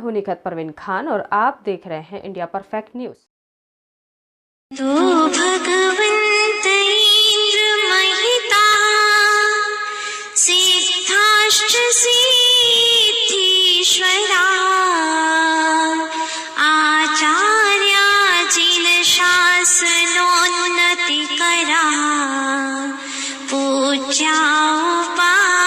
हूं निखत परवीन खान और आप देख रहे हैं इंडिया परफेक्ट न्यूज। तो भगवंत इंद्र महिता सिद्धाष्ट्र सिद्धीश्वरा आचार्या जिन शासनोन्नति करा पूज्या उपाध्यायका।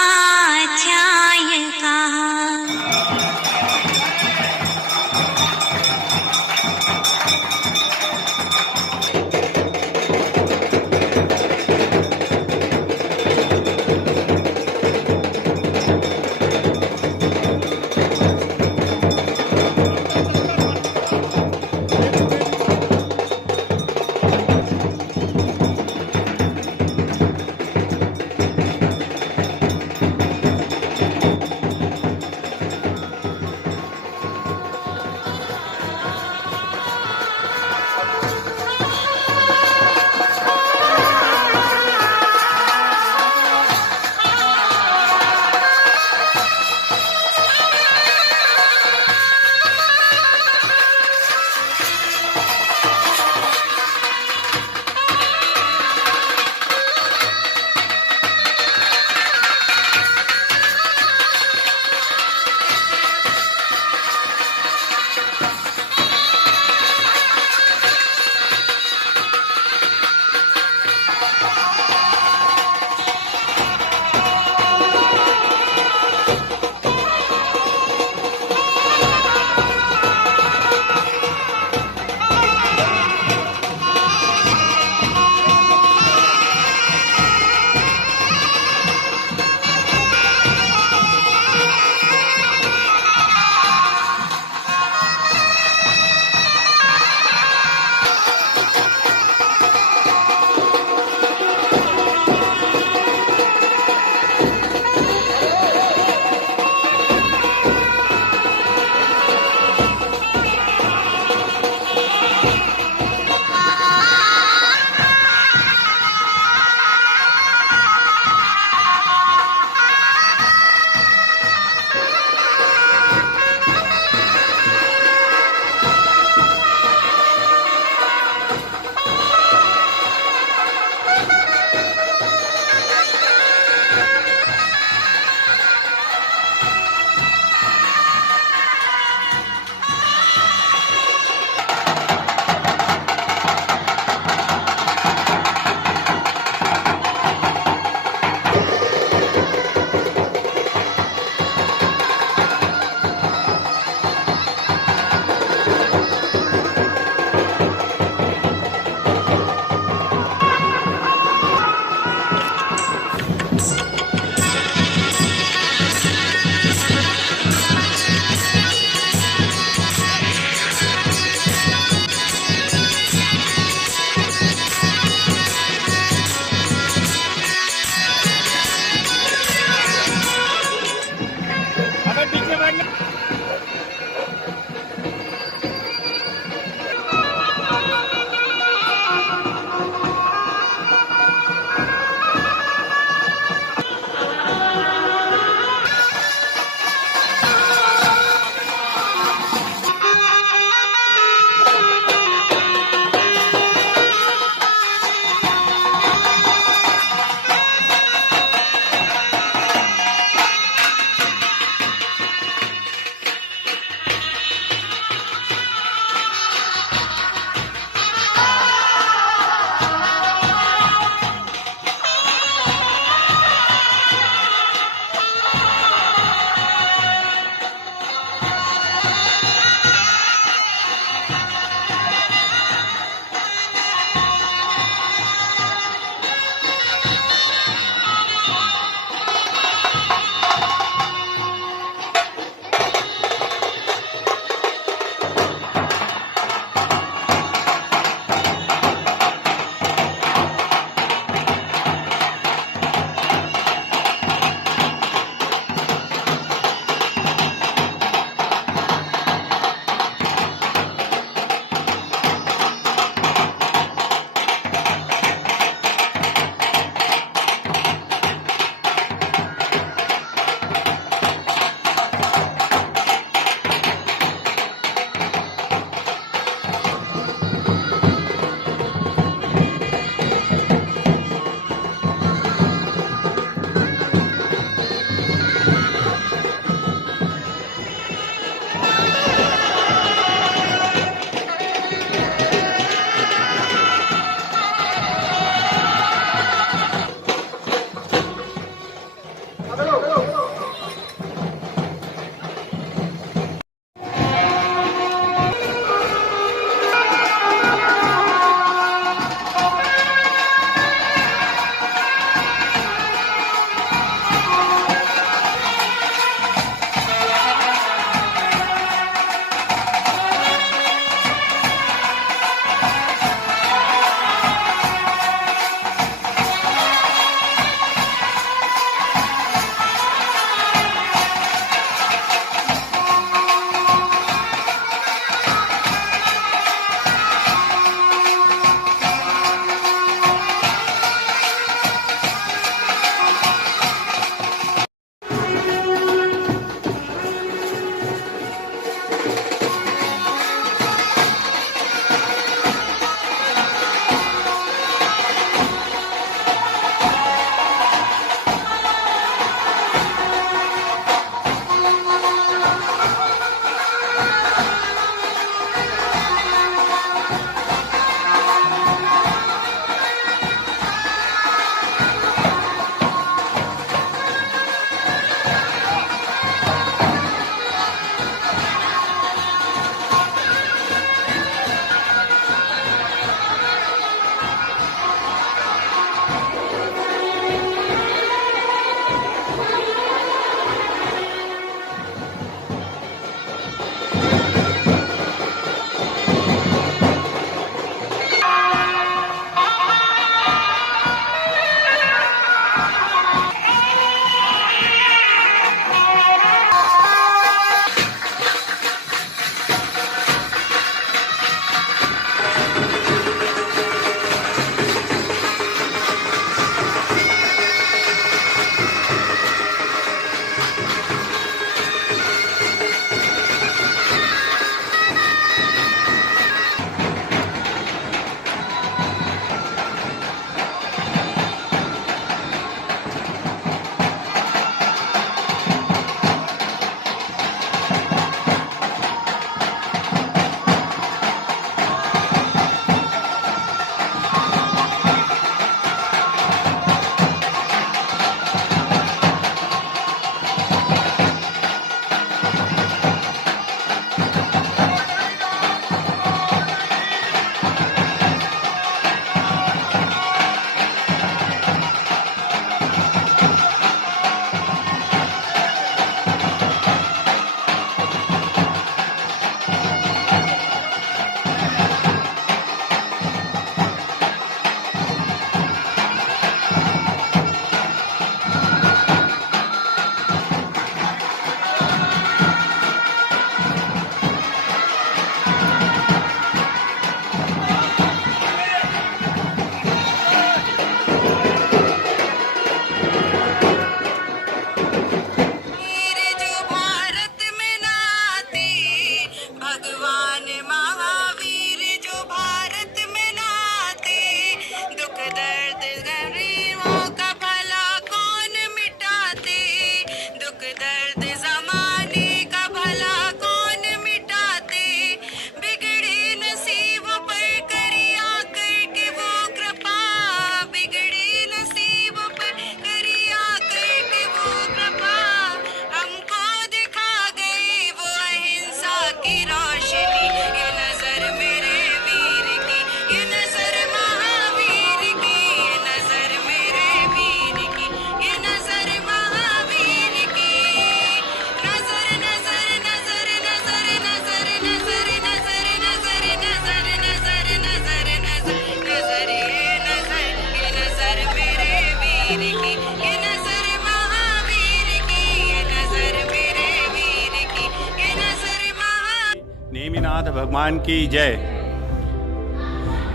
निमिनाथ भगवान की जय।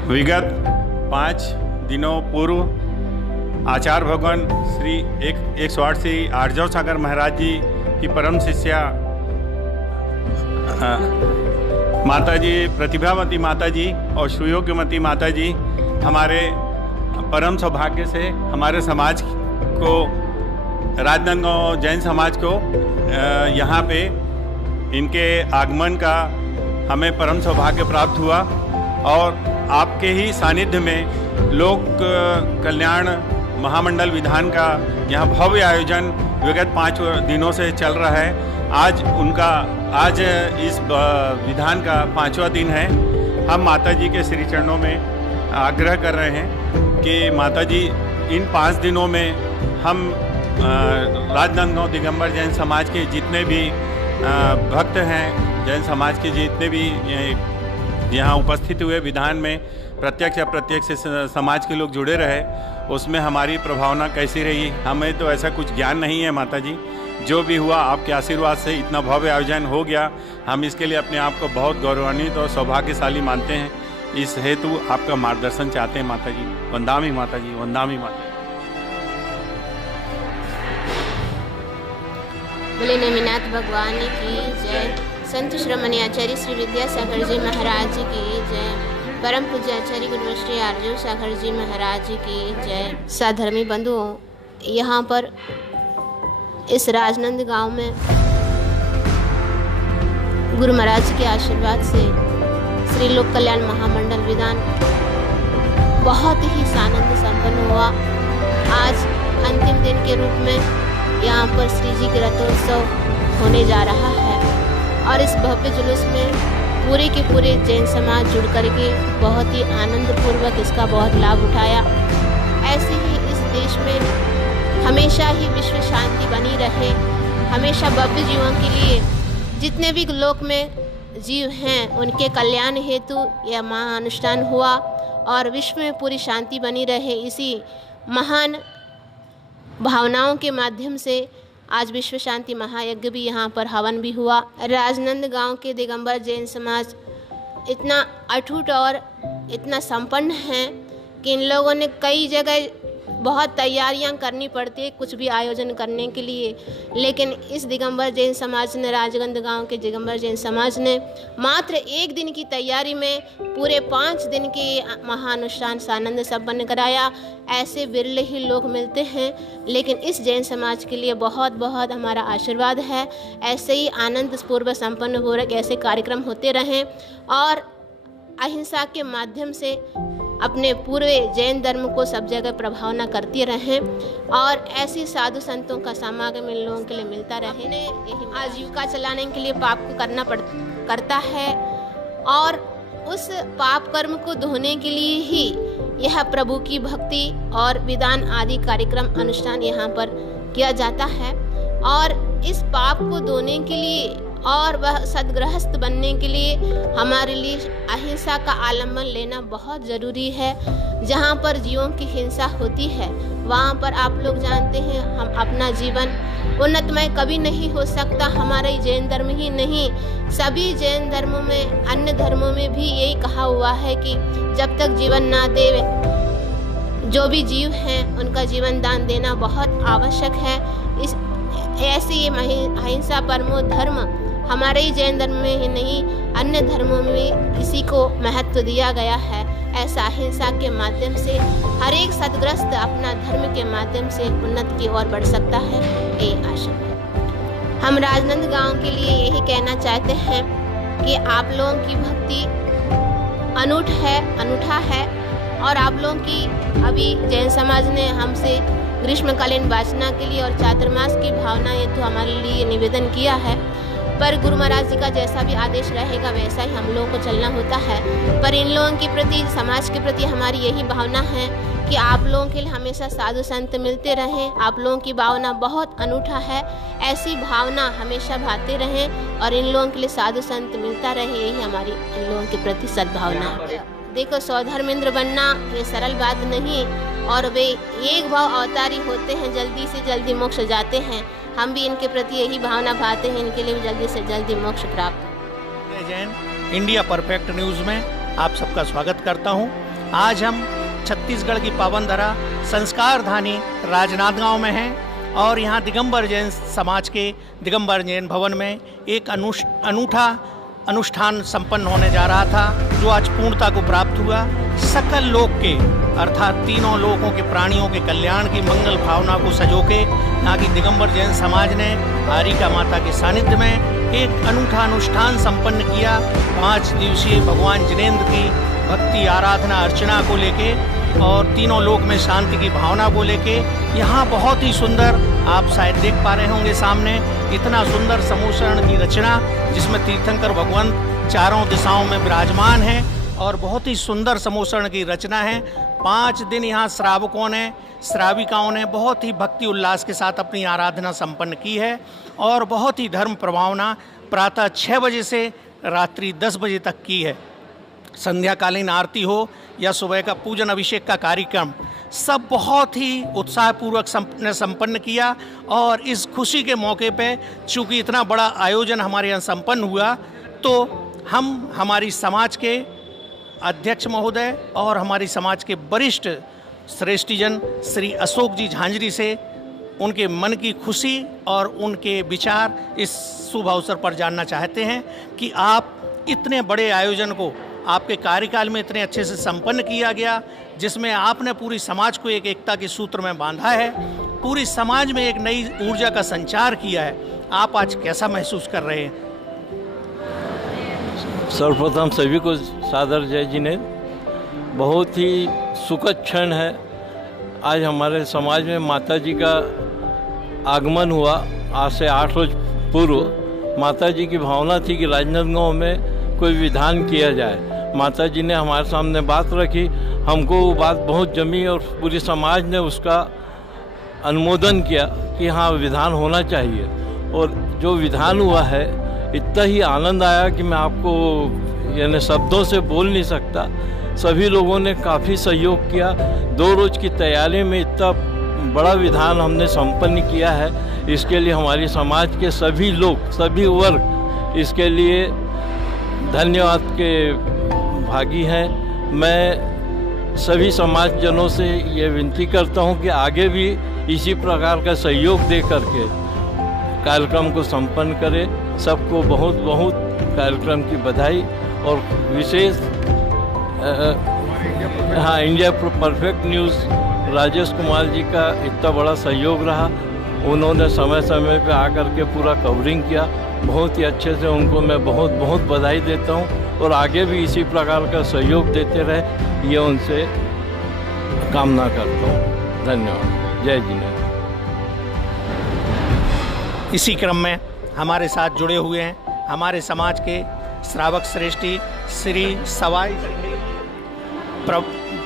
विगत 5 दिनों पूर्व आचार्य भगवान श्री 108 श्री आर्जव सागर महाराज जी की परम शिष्या माताजी प्रतिभावती माताजी और सुयोग्यमती माताजी हमारे परम सौभाग्य से हमारे समाज को, राजनांदगांव जैन समाज को यहाँ पे इनके आगमन का हमें परम सौभाग्य प्राप्त हुआ और आपके ही सानिध्य में लोक कल्याण महामंडल विधान का यहाँ भव्य आयोजन विगत 5 दिनों से चल रहा है। आज इस विधान का 5वां दिन है। हम माताजी के श्री चरणों में आग्रह कर रहे हैं कि माताजी इन 5 दिनों में हम राजनांदगांव दिगंबर जैन समाज के जितने भी भक्त हैं, जैन समाज के जितने भी यहाँ उपस्थित हुए विधान में प्रत्यक्ष अप्रत्यक्ष समाज के लोग जुड़े रहे, उसमें हमारी प्रभावना कैसी रही। हमें तो ऐसा कुछ ज्ञान नहीं है माता जी, जो भी हुआ आपके आशीर्वाद से इतना भव्य आयोजन हो गया। हम इसके लिए अपने आप को बहुत गौरवान्वित और सौभाग्यशाली मानते हैं। इस हेतु आपका मार्गदर्शन चाहते हैं माता जी। वंदामी माता जी, वंदामी माता जी। बोले निमिनाथ भगवान की जय। संत श्रमणी आचार्य श्री विद्यासागर जी महाराज की जय। परम पूज्य आचार्य गुरु श्री आर्जव सागर जी महाराज की जय। साधर्मी बंधुओं, यहाँ पर इस राजनंद गांव में गुरु महाराज के आशीर्वाद से श्री लोक कल्याण महामंडल विधान बहुत ही सानंद संपन्न हुआ। आज अंतिम दिन के रूप में यहाँ पर श्री जी के रथोत्सव होने जा रहा है और इस भव्य जुलूस में पूरे के पूरे जैन समाज जुड़ करके बहुत ही आनंद पूर्वक इसका बहुत लाभ उठाया। ऐसे ही इस देश में हमेशा ही विश्व शांति बनी रहे। हमेशा भव्य जीवों के लिए जितने भी लोक में जीव हैं उनके कल्याण हेतु यह महाअनुष्ठान हुआ और विश्व में पूरी शांति बनी रहे। इसी महान भावनाओं के माध्यम से आज विश्व शांति महायज्ञ भी यहाँ पर हवन भी हुआ। राजनांदगांव के दिगंबर जैन समाज इतना अटूट और इतना संपन्न है कि इन लोगों ने कई जगह बहुत तैयारियां करनी पड़ती है कुछ भी आयोजन करने के लिए, लेकिन इस दिगंबर जैन समाज ने, राजनांदगांव के दिगंबर जैन समाज ने मात्र 1 दिन की तैयारी में पूरे 5 दिन के महाअनुष्ठान सानंद संपन्न कराया। ऐसे बिरले ही लोग मिलते हैं, लेकिन इस जैन समाज के लिए बहुत बहुत हमारा आशीर्वाद है। ऐसे ही आनंद पूर्वक संपन्न पूर्वक ऐसे कार्यक्रम होते रहें और अहिंसा के माध्यम से अपने पूरे जैन धर्म को सब जगह प्रभावना करती रहें और ऐसी साधु संतों का समागम इन लोगों के लिए मिलता रहे। यही आजीविका चलाने के लिए पाप को करता है और उस पाप कर्म को धोने के लिए ही यह प्रभु की भक्ति और विधान आदि कार्यक्रम अनुष्ठान यहाँ पर किया जाता है। और इस पाप को धोने के लिए और वह सद्गृहस्थ बनने के लिए हमारे लिए अहिंसा का आलम्बन लेना बहुत ज़रूरी है। जहाँ पर जीवों की हिंसा होती है वहाँ पर आप लोग जानते हैं हम अपना जीवन उन्नतमय कभी नहीं हो सकता। हमारा जैन धर्म ही नहीं, सभी जैन धर्मों में, अन्य धर्मों में भी यही कहा हुआ है कि जब तक जीवन ना दे जो भी जीव हैं उनका जीवन दान देना बहुत आवश्यक है। इस ऐसे ये अहिंसा परमो धर्म हमारे ही जैन धर्म में ही नहीं, अन्य धर्मों में इसी को महत्व दिया गया है। ऐसा अहिंसा के माध्यम से हर एक सद्ग्रस्त अपना धर्म के माध्यम से उन्नत की ओर बढ़ सकता है, ये आशा है। हम राजनांदगांव के लिए यही कहना चाहते हैं कि आप लोगों की भक्ति अनूठा है और आप लोगों की अभी जैन समाज ने हमसे ग्रीष्मकालीन वाचना के लिए और चातुर्मास की भावना ये तो हमारे लिए निवेदन किया है, पर गुरु महाराज जी का जैसा भी आदेश रहेगा वैसा ही हम लोगों को चलना होता है। पर इन लोगों के प्रति, समाज के प्रति हमारी यही भावना है कि आप लोगों के लिए हमेशा साधु संत मिलते रहें। आप लोगों की भावना बहुत अनूठा है, ऐसी भावना हमेशा भाते रहें और इन लोगों के लिए साधु संत मिलता रहे, यही हमारी इन लोगों के प्रति सद्भावना है। देखो, स्वधर्मेंद्र बनना ये सरल बात नहीं और वे एक भाव अवतारी होते हैं, जल्दी से जल्दी मोक्ष जाते हैं। हम भी इनके प्रति यही भावना भाते हैं, इनके लिए भी जल्दी से जल्दी मोक्ष प्राप्त। जैन इंडिया परफेक्ट न्यूज़ में आप सबका स्वागत करता हूं। आज हम छत्तीसगढ़ की पावन धरा संस्कार धानी राजनांदगांव में हैं और यहां दिगंबर जैन समाज के दिगंबर जैन भवन में एक अनूठा अनुष्ठान संपन्न होने जा रहा था, जो आज पूर्णता को प्राप्त हुआ। सकल लोक के अर्थात तीनों लोकों के प्राणियों के कल्याण की मंगल भावना को सजोके यहाँ की दिगंबर जैन समाज ने हारिका माता के सानिध्य में एक अनूठा अनुष्ठान संपन्न किया। 5 दिवसीय भगवान जिनेंद्र की भक्ति आराधना अर्चना को लेके और तीनों लोक में शांति की भावना को लेके यहाँ बहुत ही सुंदर, आप शायद देख पा रहे होंगे सामने, इतना सुंदर समूहशरण की रचना जिसमें तीर्थंकर भगवंत चारों दिशाओं में विराजमान है और बहुत ही सुंदर समूहशरण की रचना है। 5 दिन यहाँ श्रावकों ने श्राविकाओं ने बहुत ही भक्ति उल्लास के साथ अपनी आराधना संपन्न की है और बहुत ही धर्म प्रभावना प्रातः 6 बजे से रात्रि 10 बजे तक की है। संध्याकालीन आरती हो या सुबह का पूजन अभिषेक का कार्यक्रम, सब बहुत ही उत्साहपूर्वक संपन्न किया। और इस खुशी के मौके पे चूँकि इतना बड़ा आयोजन हमारे यहाँ संपन्न हुआ, तो हम हमारी समाज के अध्यक्ष महोदय और हमारी समाज के वरिष्ठ श्रेष्ठीजन श्री अशोक जी झांझरी से उनके मन की खुशी और उनके विचार इस शुभ अवसर पर जानना चाहते हैं कि आप इतने बड़े आयोजन को आपके कार्यकाल में इतने अच्छे से संपन्न किया गया, जिसमें आपने पूरी समाज को एक एकता के सूत्र में बांधा है, पूरी समाज में एक नई ऊर्जा का संचार किया है। आप आज कैसा महसूस कर रहे हैं? सर्वप्रथम सभी को सादर जय जिनेंद्र। बहुत ही सुखद क्षण है। आज हमारे समाज में माता जी का आगमन हुआ। आज से 8 रोज पूर्व माता जी की भावना थी कि राजनांदगांव में कोई विधान किया जाए। माता जी ने हमारे सामने बात रखी, हमको वो बात बहुत जमी और पूरी समाज ने उसका अनुमोदन किया कि हाँ विधान होना चाहिए। और जो विधान हुआ है, इतना ही आनंद आया कि मैं आपको यानी शब्दों से बोल नहीं सकता। सभी लोगों ने काफ़ी सहयोग किया। 2 रोज की तैयारी में इतना बड़ा विधान हमने संपन्न किया है। इसके लिए हमारी समाज के सभी लोग, सभी वर्ग इसके लिए धन्यवाद के भागी हैं। मैं सभी समाजजनों से ये विनती करता हूँ कि आगे भी इसी प्रकार का सहयोग दे करके कार्यक्रम को संपन्न करें। सबको बहुत बहुत कार्यक्रम की बधाई और विशेष India perfect news Rajesh Kumar ji का इतना बड़ा सहयोग रहा। उन्होंने समय समय पे आकर के पूरा कवरिंग किया, बहुत ही अच्छे से। उनको मैं बहुत बहुत बधाई देता हूँ और आगे भी इसी प्रकार का सहयोग देते रहे, ये उनसे कामना करता हूँ। धन्यवाद। जय जिनेंद्र। इसी क्रम में हमारे साथ जुड़े हुए हैं हमारे समाज के श्रावक श्रेष्ठी श्री सवाई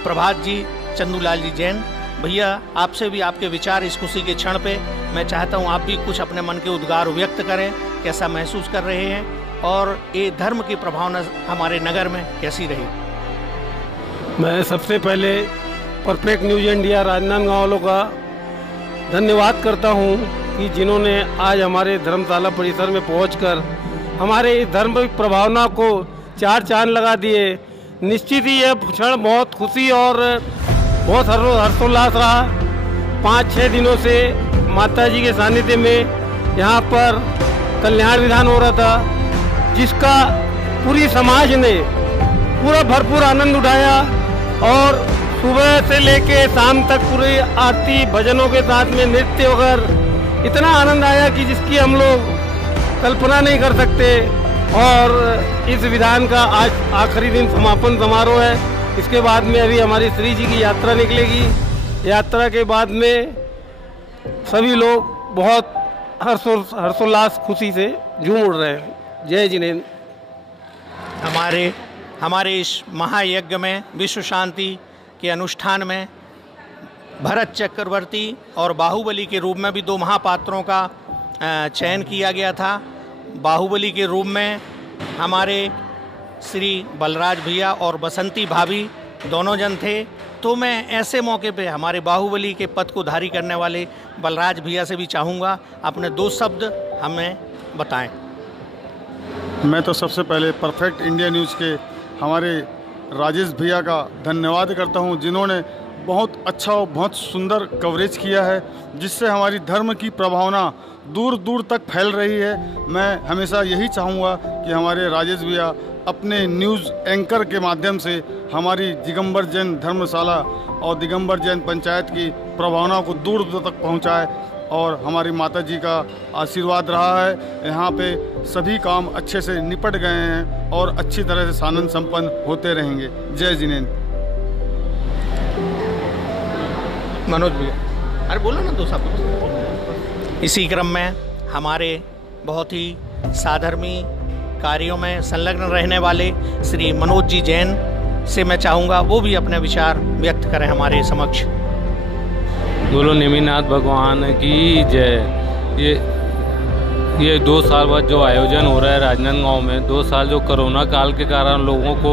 प्रभात जी चंदूलाल जी जैन। भैया, आपसे भी आपके विचार इस खुशी के क्षण पे मैं चाहता हूँ आप भी कुछ अपने मन के उद्गार व्यक्त करें, कैसा महसूस कर रहे हैं और ये धर्म की प्रभावना हमारे नगर में कैसी रही? मैं सबसे पहले परफेक्ट न्यूज़ इंडिया राजनांदगांव वालों का धन्यवाद करता हूँ कि जिन्होंने आज हमारे धर्मशाला परिसर में पहुंचकर हमारे इस धर्म की प्रभावना को 4 चांद लगा दिए। निश्चित ही यह क्षण बहुत खुशी और बहुत हर्षोल्लास रहा। 5-6 दिनों से माता जी के सानिध्य में यहाँ पर कल्याण विधान हो रहा था, जिसका पूरी समाज ने पूरा भरपूर आनंद उठाया और सुबह से लेके शाम तक पूरी आरती भजनों के साथ में नृत्य वगैरह इतना आनंद आया कि जिसकी हम लोग कल्पना नहीं कर सकते। और इस विधान का आज आखिरी दिन समापन समारोह है। इसके बाद में अभी हमारी श्री जी की यात्रा निकलेगी। यात्रा के बाद में सभी लोग बहुत हर्षोल्लास खुशी से झूम उठ रहे हैं। जय जिनेंद्र। हमारे इस महायज्ञ में विश्व शांति के अनुष्ठान में भरत चक्रवर्ती और बाहुबली के रूप में भी 2 महापात्रों का चयन किया गया था। बाहुबली के रूप में हमारे श्री बलराज भैया और बसंती भाभी दोनों जन थे। तो मैं ऐसे मौके पे हमारे बाहुबली के पद को धारी करने वाले बलराज भैया से भी चाहूँगा अपने 2 शब्द हमें बताएं। मैं तो सबसे पहले परफेक्ट इंडिया न्यूज़ के हमारे राजेश भैया का धन्यवाद करता हूं, जिन्होंने बहुत अच्छा और बहुत सुंदर कवरेज किया है, जिससे हमारी धर्म की प्रभावना दूर दूर तक फैल रही है। मैं हमेशा यही चाहूँगा कि हमारे राजेश भैया अपने न्यूज़ एंकर के माध्यम से हमारी दिगंबर जैन धर्मशाला और दिगंबर जैन पंचायत की प्रभावना को दूर दूर तक पहुँचाए। और हमारी माता जी का आशीर्वाद रहा है, यहाँ पे सभी काम अच्छे से निपट गए हैं और अच्छी तरह से सानंद संपन्न होते रहेंगे। जय जिनेंद्र। मनोज भैया, अरे बोलो ना दो शब्द। इसी क्रम में हमारे बहुत ही साधर्मी कार्यों में संलग्न रहने वाले श्री मनोज जी जैन से मैं चाहूँगा वो भी अपने विचार व्यक्त करें हमारे समक्ष। बोलो नेमिनाथ भगवान की जय। ये 2 साल बाद जो आयोजन हो रहा है राजनांदगांव में, 2 साल जो कोरोना काल के कारण लोगों को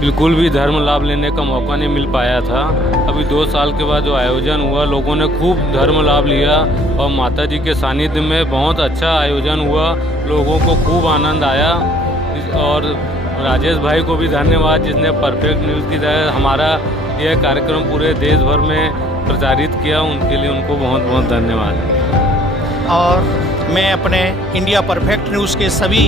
बिल्कुल भी धर्म लाभ लेने का मौका नहीं मिल पाया था, अभी 2 साल के बाद जो आयोजन हुआ लोगों ने खूब धर्म लाभ लिया और माता जी के सानिध्य में बहुत अच्छा आयोजन हुआ, लोगों को खूब आनंद आया। और राजेश भाई को भी धन्यवाद, जिसने परफेक्ट न्यूज़ की तरह हमारा यह कार्यक्रम पूरे देश भर में प्रचारित किया, उनके लिए उनको बहुत बहुत धन्यवाद। और मैं अपने इंडिया परफेक्ट न्यूज़ के सभी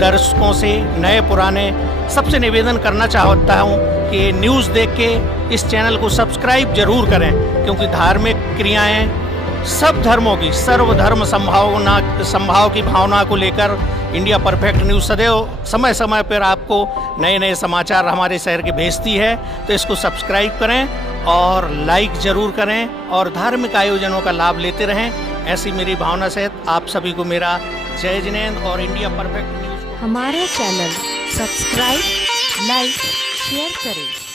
दर्शकों से नए पुराने सबसे निवेदन करना चाहता हूँ कि न्यूज़ देख के इस चैनल को सब्सक्राइब जरूर करें, क्योंकि धार्मिक क्रियाएं सब धर्मों की सर्वधर्म संभाव की भावना को लेकर इंडिया परफेक्ट न्यूज़ सदैव समय समय पर आपको नए नए समाचार हमारे शहर के भेजती है। तो इसको सब्सक्राइब करें और लाइक ज़रूर करें और धार्मिक आयोजनों का लाभ लेते रहें, ऐसी मेरी भावना से आप सभी को मेरा जय जिनेंद्र और इंडिया परफेक्ट न्यूज़। हमारे चैनल सब्सक्राइब, लाइक, शेयर करें।